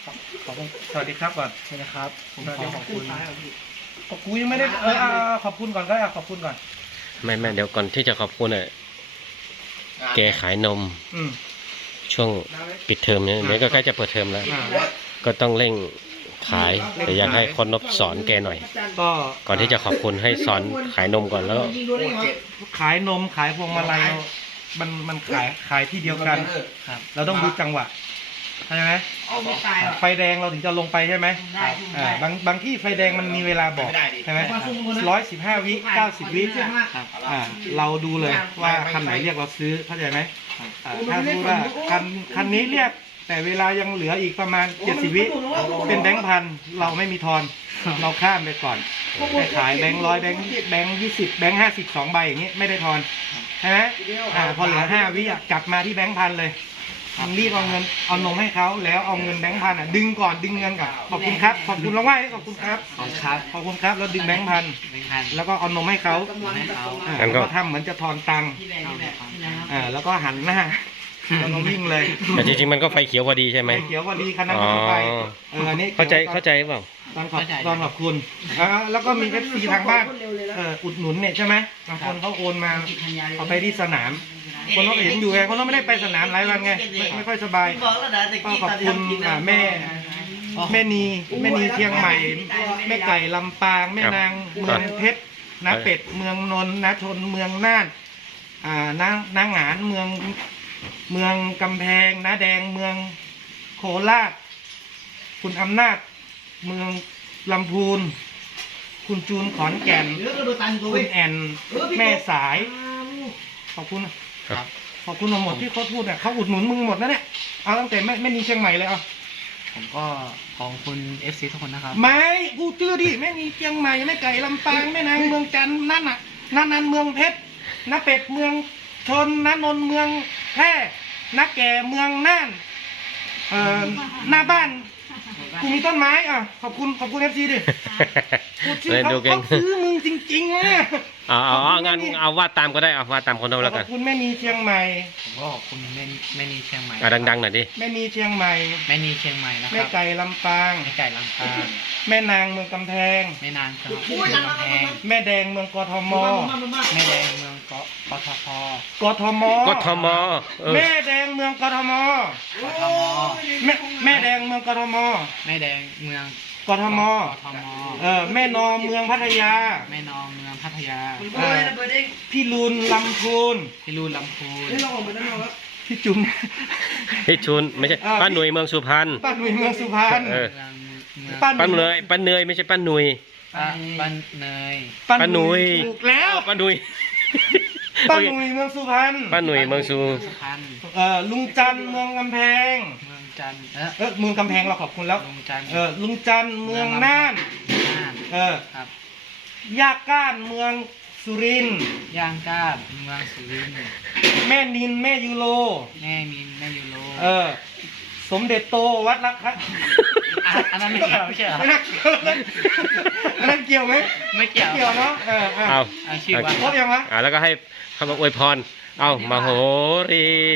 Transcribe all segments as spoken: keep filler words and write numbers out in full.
ขอบคุณสวัสดีครับก่อนใช่ไหมครับผมขอขอบคุณขอบคุณยังไม่ได้เออเอาเอาขอบคุณก่อนก็เอาขอบคุณก่อนไม่ไม่เดี๋ยวก่อนที่จะขอบคุณอ่ะแกขายนมอืมช่วงปิดเทอมเนี่ยเนี่ยก็ใกล้จะเปิดเทอมแล้วอ่าก็ต้องเร่งขายแต่อยากให้คนนบสอนแกหน่อยก็ก่อนที่จะขอบคุณให้สอนขายนมก่อนแล้วขายนมขายพวงมาลัยเรามันมันขายขายที่เดียวกันครับเราต้องดูจังหวะใช่ไหมไฟแดงเราถึงจะลงไปใช่ไหมอ่าบางบางที่ไฟแดงมันมีเวลาบอกใช่ไหมร้อยสิบห้าวิเก้าสิบวิครับอ่าเราดูเลยว่าคันไหนเรียกเราซื้อเข้าใจไหมอ่าถ้าพูดว่าคันคันนี้เรียกแต่เวลายังเหลืออีกประมาณเจ็ดสิบวิเป็นแบงค์พันเราไม่มีทอนเราข้ามไปก่อนไปขายแบงค์ร้อยแบงค์แบงค์ยี่สิบแบงค์ห้าสิบสองใบอย่างนี้ไม่ได้ทอนใช่ไหมอ่าพอเหลือห้าวิอ่ะกลับมาที่แบงค์พันเลยรีบเอาเงินเอานมให้เขาแล้วเอาเงินแบงค์พันอ่ะดึงก่อนดึงเงินก่อนขอบคุณครับขอบคุณเราไหว้ขอบคุณครับขอบคุณครับขอบคุณครับแล้วดึงแบงค์พันแบงค์พันแล้วก็เอานมให้เขาให้เขาอ่างั้นแล้วก็ก็ทำเหมือนจะทอนตังค์เอาไปครับอ่าแล้วก็หันหน้าแล้วก็วิ่งเลยแต่จริงๆมันก็ไฟเขียวพอดีใช่ไหมไฟเขียวพอดีคันนั้นก็ไปอ๋อเอออันนี้เข้าใจเข้าใจเปล่าตอนขอบตอนขอบคุณอ่าแล้วก็มีเอฟซีทางบ้านเอออุดหนุนเนี่ยใช่ไหมบางคนเขาโอนมาเอาไปที่สนามคนเขาเห็นอยู่ไงคนเขาไม่ได้ไปสนามหลายวันไงไม่ไม่ค่อยสบายก็ขอบคุณอ่าแม่แม่นีแม่นีเชียงใหม่แม่ไก่ลำปางแม่นางเมืองเพชรน้าเป็ดเมืองนนท์น้าชนเมืองน่านอ่าน้าน้าหงานเมืองเมืองกำแพงน้าแดงเมืองโคราชคุณอำนาจเมืองลำพูนคุณจูนขอนแก่นคุณแอนแม่สายขอบคุณนะครับ ขอบคุณหมดที่เขาพูดเนี่ยเขาอุดหนุนมึงหมดนะเนี่ยเอาตั้งแต่ไม่ไม่มีเชียงใหม่เลยเอาผมก็ขอบคุณ เอฟ ซี ทุกคนนะครับไม่กูเชื่อดิไม่มีเชียงใหม่แม่ไก่ลำปางแม่นางเมืองจันทร์นั่นน่ะนั่นนันเมืองเพชรน้าเป็ดเมืองชนน้านนท์เมืองแพร่น้าแก่เมืองน่านเอ่อหน้าบ้านกูมีต้นไม้อ่ะขอบคุณขอบคุณเอฟซีดิกูชื่อเลยเขาดูเก่งเขาซื้อมึงจริงๆนะเอาเอาเอางั้นเอาวาดตามก็ได้เอาวาดตามคนเราแล้วขกัอน บคุณแม่นีเชียงใหม่ผมก็ขอบคุณแม่แม่นีเชียงใหม่อ่ะดังๆหน่อยดิแม่นีเชียงใหม่แม่นีเชียงใหม่นะคแม่รับไก่ลำปางแม่ไก่ลำปางแม่นางเมืองกำแพงแม่นางจังหวัดกำแพงแม่แดงเมืองกทมแม่แดงเมืองเกาะกทพกทมกทมเออแม่แดงเมืองกทมกทมแม่แม่แดงเมืองกทมแม่แดงเมืองกทมกทมเออแม่นอมเมืองพัทยาแม่นองเมืองพัทยาเออพี่ลุนลำพูนพี่รูนลำพูนพี่จุ๋มพี่ชุนไม่ใช่อ่าป้าหนุ่ยเมืองสุพรรณป้าหนุ่ยเมืองสุพรรณเออเมืองเมืองป้าป้าเนยป้าเนยไม่ใช่ป้าหนุ่ยป้าบ้านเนยป้าป้าหนุ่ยถูกแล้วป้าหนุ่ยป้าหนุ่ยเมืองสุพรรณป้าหนุ่ยเมืองสุสุพรรณเออลุงจันทร์เมืองกำแพงเมืองจันทร์เออเออเมืองกำแพงเราขอบคุณแล้วลุงจันทร์เออลุงจันทร์เมืองน่านน่านเออครับยาก้านเมืองสุรินทร์ย่างก้านเมืองสุรินทร์แม่นินแม่ยูโรแม่มินแม่ยูโรเออ สมเด็จโตวัดละคะอ่ะอันนั้นไม่เกี่ยวไม่ใช่เหรออันนั้นอันนั้นเกี่ยวไหมไม่เกี่ยวเกี่ยวเนาะเออเออเอาเอาชื่อว่าครบยังวะอ่าแล้วก็ให้คำอวยพรเอามาโหรี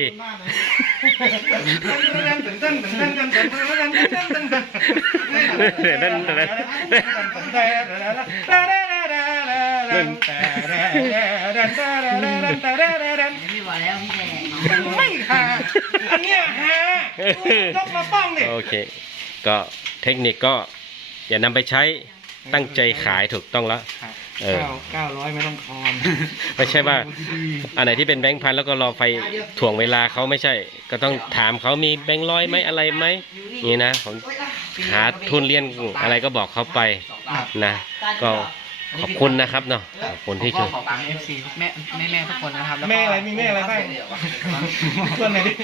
ไม่ว่าแล้วพี่แดงไม่หาอันเนี้ยหายกมาป้องเนี่ยโอเค ก็เทคนิคก็อย่านำไปใช้ตั้งใจขายถูกต้องแล้ว เออเก้าเก้าร้อยไม่ต้องคอนไม่ใช่ว่าอันไหนที่เป็นแบงค์พันแล้วก็รอไฟถ่วงเวลาเขาไม่ใช่ ก็ต้องถามเขามีแบงค์ร้อยไหมอะไรไหมนี่นะผมหาทุนเรียนอะไรก็บอกเขาไปนะ ก็ขอบคุณนะครับเนาะขอบคุณที่ก็ช่วยขอบคุณเอฟซีแม่แม่แม่ทุกคนนะครับล้วก็แม่อะไรมีแม่อะไรบ้างเพื่อนไหนดิ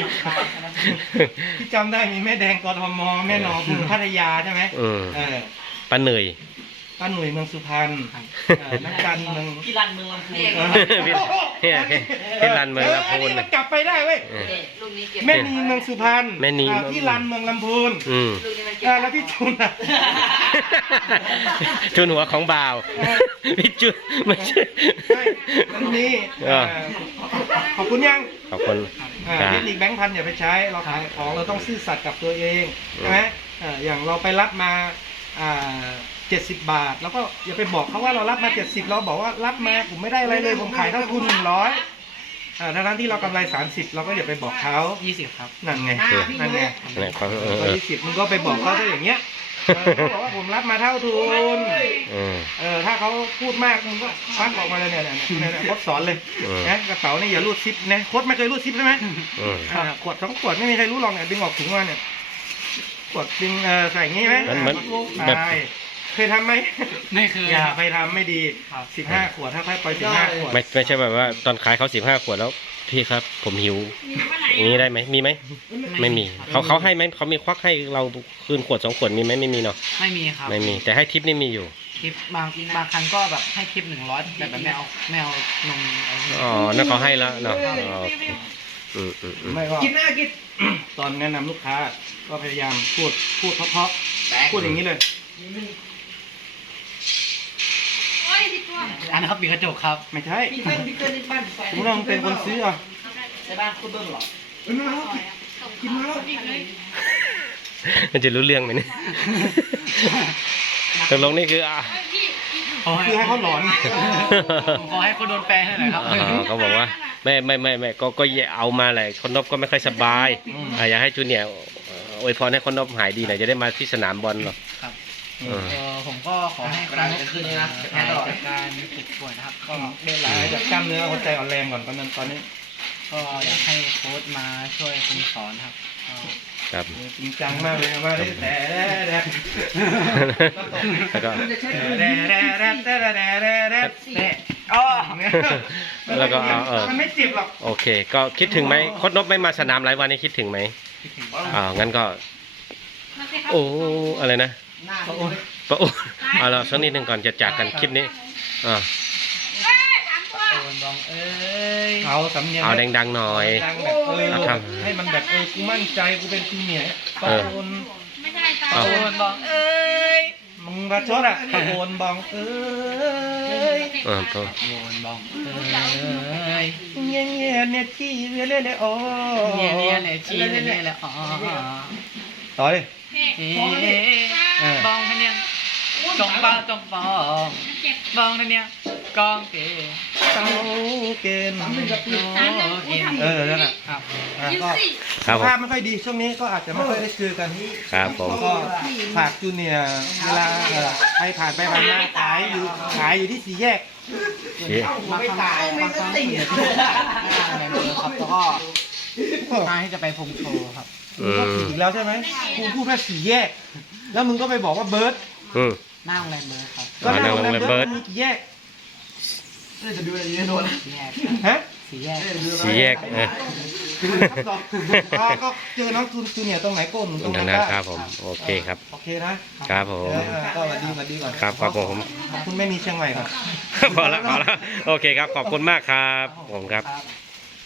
ที่จำได้มีแม่แดงกทมแม่หนอคือพัทยาใช่ไหมอืมเออป้าเหนื่อยป้าหนุ่ยเมืองสุพรรณเออนักการเมืองพี่รันเมืองลำพูนเออพี่เนี่ยพี่รันเมืองลำพูนเออนี่มันกลับไปได้เว้ยเออลูกนี้เก็บแม่นีเมืองสุพรรณแม่นีอ่าพี่รันเมืองลำพูนอืมลูกนี้มันเก็เอบ อแล้วพี่จุนอ่ะจุนหัวของบ่าวพี่จุนไม่ใช่ใช่มันมีเออเออขอบคุณยังขอบคุณอ่าครับเทคนิคแบงค์พันอย่าไปใช้เราขายของเราต้องซื่อสัตย์กับตัวเองใช่ไหมเอ่ออย่างเราไปรับมาอ่าเจ็ดสิบบาท แล้วก็อย่าไปบอกเขาว่าเรารับมาเจ็ดสิบเราบอกว่ารับมาผมไม่ได้อะไรเลยผมขายเท่าทุนหนึ่งร้อยอ่าทั้งที่เรากำไรสามสิบเราก็อย่าไปบอกเขายี่สิบครับนั่นไงนั่นไงเนี่ยเขาเออพอยี่สิบมึงก็ไปบอกเขาซะอย่างเงี้ยเออเขาบอกว่าผมรับมาเท่าทุนเออเออถ้าเขาพูดมากมึงก็ฟักออกมาเลยเนี่ยเนี่ยเนี่ยเนี่ยโค้ดสอนเลยเออนะกระเป๋านี่อย่ารูดซิปนะโค้ดไม่เคยรูดซิปใช่ไหมเอออ่าขวดสองขวดไม่มีใครรู้หรอกเนี่ยดึงออกถุงมาเนี่ยขวดดึงเออใส่อย่างงี้ไหมมันมันอ่าแบบใช่เคยทำไหมไม่เคยอย่าครับไปทำไม่ดีครับสิบห้าขวดถ้าค่อยไปสิบห้าขวดไม่ไม่ใช่แบบว่าตอนขายเขาสิบห้าขวดแล้วพี่ครับผมหิวอย่างนี้ได้ไหมมีไหมไม่มีเขาเขาให้ไหมเขามีควักให้เราคืนขวดสองขวดมีไหมไม่มีเนาะไม่มีครับไม่มีแต่ให้ทิปนี่มีอยู่ทิปบางบางครั้งก็แบบให้ทิปหนึ่งร้อยแต่แบบไม่เอาไม่เอานมอะไรอย่างเงี้ยอ๋อนั่นเขาให้แล้วเนาะอ๋อโอเคอืมอืมอืมไม่ก็กินหน้ากิน ตอนแนะนำลูกค้าก็พยายามพูดพูดเพราะๆพูดอย่างนี้เลยอันนะครับมีกระจกครับไม่ใช่มีเพื่อนมีเพื่อนในบ้านไปคุณต้องเป็นคนซื้ออ่ะในบ้านคุณเบิ้งหรอกินมาแล้วมันจะรู้เรื่องไหมเนี่ยตกลงนี่คืออ่ะคือให้เขาหลอนผมขอให้คุณโดนแปลให้หน่อยครับอ๋อเขาบอกว่าไม่ไม่ไม่ไม่ก็ก็อย่าเอามาแหละคนนบก็ไม่ค่อยสบายอ่ะอยากให้จูเนียร์อวยพรให้คนนบหายดีหน่อยจะได้มาที่สนามบอลหรอกครับเออเออผมก็ขอให้คุณนกคืนนะหายจากการเจ็บป่วยนะครับ ก็เดินหลายจากกล้ามเนื้อหัวใจอ่อนแรงก่อนตอนนั้นตอนนี้ก็อยากให้โค้ชมาช่วยคุมสอนครับก็ครับจริงจังมากเลยว่าได้แต่แดดแล้วก็แดดแดดแดดแดดแดดแดดแดดแดดอ๋อแล้วก็เอาเออมันไม่เจ็บหรอกโอเค ก็คิดถึงไหมโคดนบไม่มาสนามหลายวันนี้คิดถึงไหมอ่างั้นก็ โอ้อะไรนะปะโอ้เอาละสักนิดหนึ่งก่อนจะจากกันคลิปนี้อ่าโอนบองเอ้ยเอาสำเนียงเอาดังๆหน่อยดังแบบเออเอาทให้มันแบบเออกูมั่นใจกูเป็นจูเนียร์ตะเออโกนเอาโอนบองเอ้ยมึงมาชดอ่ะตะโกนบองเอ้ยเออโทษโอนบองเอ้ยเงี้ยเงี้ยเนี่ยที่เรื่อยๆเลยโอ้เนี่ยเนี่ยเนี่ยชี้เนี่ยเนี่ยแหละอ๋อต่อเลยเอ๊ะบองท่านเนี่ยจงป้าจงปองบองท่านเนี่ยกองเก๋เต้าเกณฑ์โนกินเออนั่นแหละครับอ่ะก็ครับผภาม พไม่ค่อยดีช่วงนี้ก็อาจจะไม่ค่อยได้เจอกันครับผมก็ฝากจูเนียร์เวลาเอ่อใครผ่านไปผ่านมาขายอยู่ขายอยู่ที่สี่แยกนี่มาครั้งบางครั้งผมจะติดในเบอร์ครับแล้วก็การที่จะไปพรมโชว์ครับมึงก็ผิดอีกแล้วใช่ไหมกูพูดแค่สี่แยก แล้วมึงก็ไปบอกว่าเบิร์ดอืมหน้าโรงแรมเบอร์ครับก็นั่งโรงแรมเบิเบิร์ร์ดดมีกี่แยกสี่แยกฮะสี่แยกสี่แยกเออก็ก็เจอน้องจูเนียร์ตรงไหนก้มตรงดันั้งนนั้นได้ครับผมโอเคครับโอเคนะครับผมเออก็สวัสดีสวัสดีก่อนครับครับผมขอบคุณแม่นีเชียงใหม่ก่อนพอแล้วพอแล้วโอเคครับขอบคุณมากครับผมครับครับ